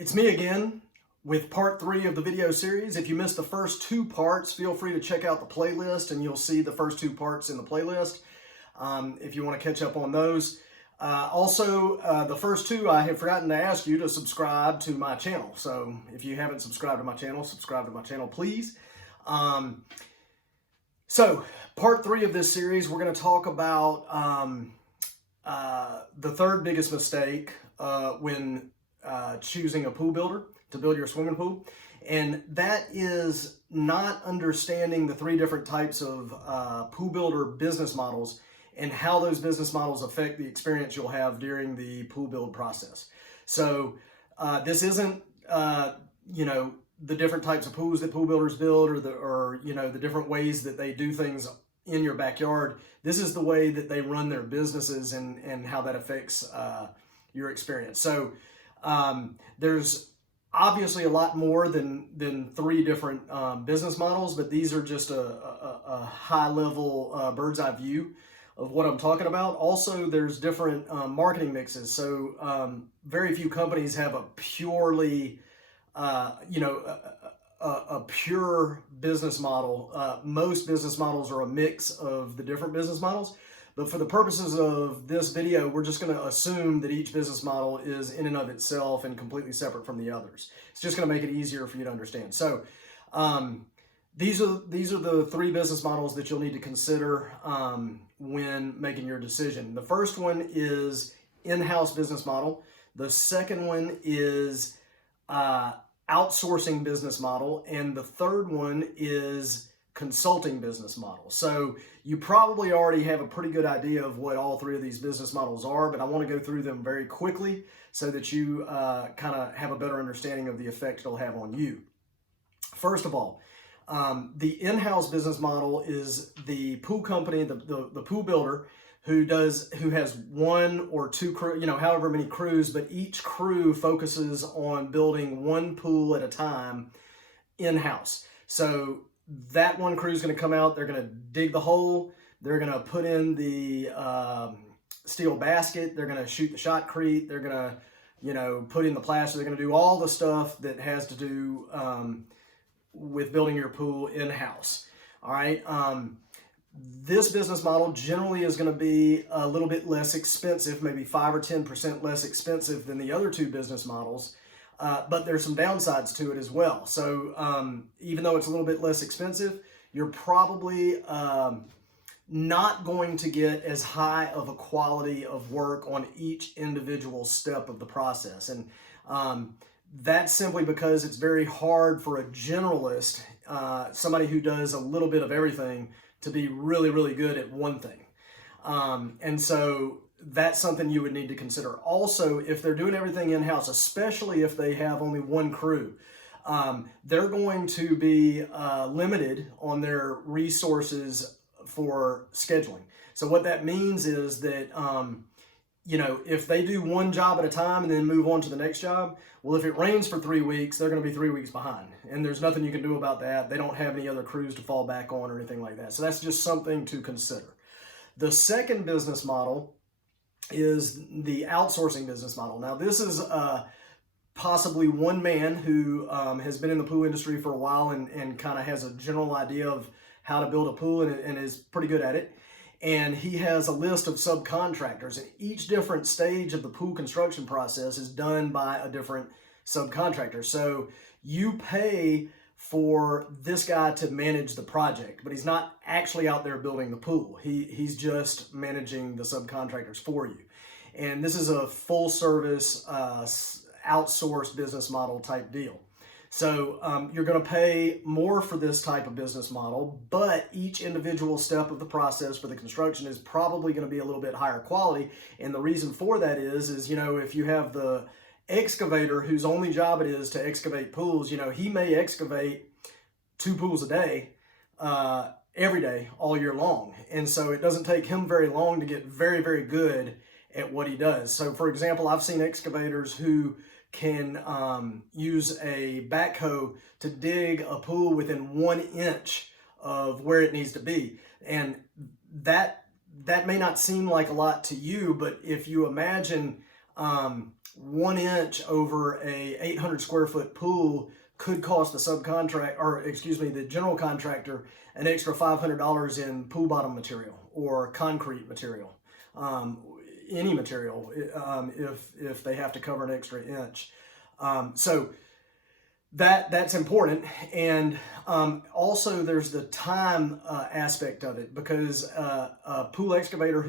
It's me again with part 3 of the video series. If you missed the first 2 parts, feel free to check out the playlist and you'll see the first 2 parts in the playlist if you want to catch up on those. The first 2, I have forgotten to ask you to subscribe to my channel. So if you haven't subscribed to my channel, subscribe to my channel, please. So part 3 of this series, we're going to talk about the third biggest mistake when choosing a pool builder to build your swimming pool. And that is not understanding the 3 different types of pool builder business models and how those business models affect the experience you'll have during the pool build process. So this isn't, the different types of pools that pool builders build or the different ways that they do things in your backyard. This is the way that they run their businesses and how that affects your experience. So there's obviously a lot more than 3 different business models, but these are just a high level bird's eye view of what I'm talking about. Also, there's different marketing mixes. So very few companies have a purely, a pure business model. Most business models are a mix of the different business models. But for the purposes of this video, we're just going to assume that each business model is in and of itself and completely separate from the others. It's just going to make it easier for you to understand. So these are the 3 business models that you'll need to consider when making your decision. The first one is in-house business model. The second one is outsourcing business model. And the third one is consulting business model. So you probably already have a pretty good idea of what all 3 of these business models are, but I want to go through them very quickly so that you kind of have a better understanding of the effect it'll have on you. First of all, the in-house business model is the pool company, the pool builder who has 1 or 2 crew, however many crews, but each crew focuses on building 1 pool at a time in-house. So that 1 crew is going to come out, they're going to dig the hole, they're going to put in the steel basket, they're going to shoot the shotcrete, they're going to, put in the plaster, they're going to do all the stuff that has to do with building your pool in-house. All right. This business model generally is going to be a little bit less expensive, maybe 5 or 10% less expensive than the other 2 business models. But there's some downsides to it as well. So even though it's a little bit less expensive, you're probably not going to get as high of a quality of work on each individual step of the process. And that's simply because it's very hard for a generalist, somebody who does a little bit of everything, to be really, really good at one thing. And so that's something you would need to consider. Also, if they're doing everything in-house, especially if they have only 1 crew, they're going to be limited on their resources for scheduling. So what that means is that, if they do 1 job at a time and then move on to the next job, well, if it rains for 3 weeks, they're going to be 3 weeks behind. And there's nothing you can do about that. They don't have any other crews to fall back on or anything like that. So that's just something to consider. The second business model is the outsourcing business model. Now, this is possibly one man who has been in the pool industry for a while and kind of has a general idea of how to build a pool and is pretty good at it. And he has a list of subcontractors, and each different stage of the pool construction process is done by a different subcontractor. So you pay for this guy to manage the project, but he's not actually out there building the pool. He's just managing the subcontractors for you. And this is a full service outsourced business model type deal. So you're going to pay more for this type of business model, but each individual step of the process for the construction is probably going to be a little bit higher quality. And the reason for that is if you have the excavator whose only job it is to excavate pools, he may excavate 2 pools a day, every day, all year long. And so it doesn't take him very long to get very, very good at what he does. So for example, I've seen excavators who can use a backhoe to dig a pool within 1 inch of where it needs to be. And that may not seem like a lot to you, but if you imagine 1 inch over a 800 square foot pool could cost the general contractor an extra $500 in pool bottom material or concrete material, any material, if they have to cover an extra inch. So that's important. And also there's the time aspect of it, because a pool excavator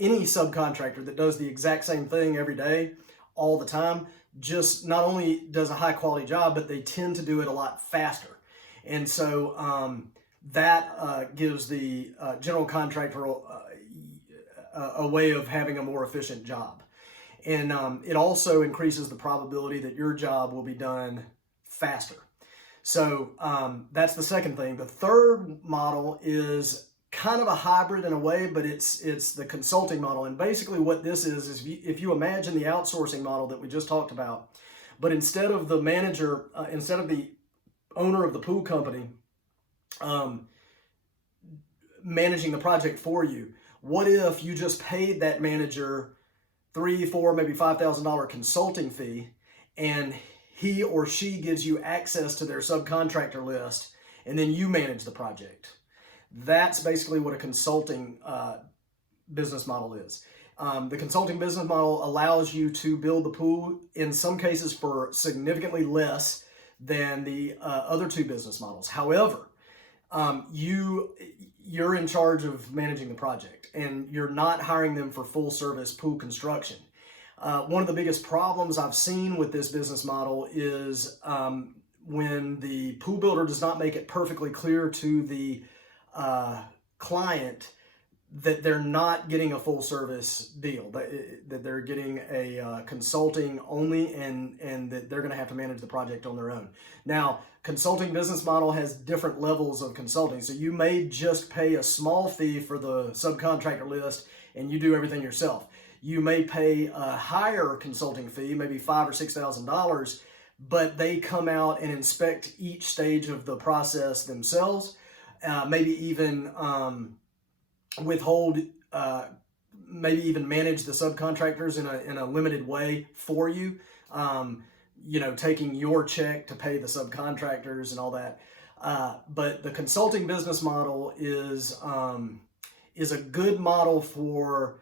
any subcontractor that does the exact same thing every day, all the time, just not only does a high quality job, but they tend to do it a lot faster. And so that gives the general contractor a way of having a more efficient job. And it also increases the probability that your job will be done faster. So that's the second thing. The third model is kind of a hybrid in a way, but it's the consulting model. And basically what this is if you imagine the outsourcing model that we just talked about, but instead of the manager, instead of the owner of the pool company managing the project for you, what if you just paid that manager $3,000, $4,000, maybe $5,000 consulting fee, and he or she gives you access to their subcontractor list, and then you manage the project? That's basically what a consulting business model is. The consulting business model allows you to build the pool, in some cases, for significantly less than the other two business models. However, you're in charge of managing the project, and you're not hiring them for full service pool construction. One of the biggest problems I've seen with this business model is when the pool builder does not make it perfectly clear to the client that they're not getting a full service deal, that they're getting a consulting only, and that they're going to have to manage the project on their own. Now, consulting business model has different levels of consulting. So you may just pay a small fee for the subcontractor list and you do everything yourself. You may pay a higher consulting fee, maybe $5,000 or $6,000, but they come out and inspect each stage of the process themselves. Maybe even withhold, maybe even manage the subcontractors in a limited way for you. Taking your check to pay the subcontractors and all that. But the consulting business model is a good model for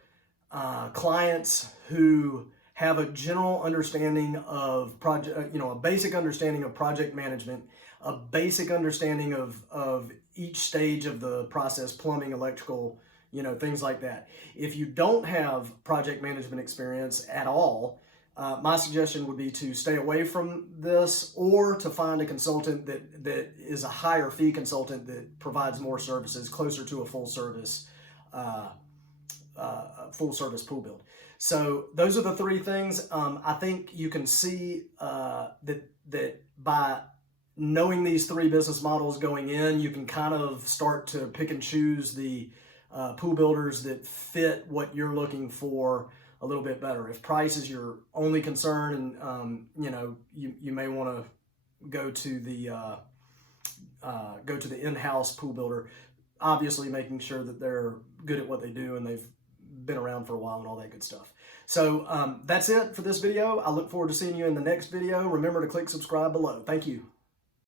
clients who have a general understanding of project, a basic understanding of project management, a basic understanding of each stage of the process, plumbing, electrical, things like that. If you don't have project management experience at all, my suggestion would be to stay away from this, or to find a consultant that is a higher fee consultant that provides more services, closer to a full service pool build. So those are the three things. I think you can see that by knowing these three business models going in, you can kind of start to pick and choose the pool builders that fit what you're looking for a little bit better. If price is your only concern, and you may want to go to the in-house pool builder, obviously making sure that they're good at what they do and they've been around for a while and all that good stuff. So that's it for this video. I look forward to seeing you in the next video. Remember to click subscribe below. Thank you.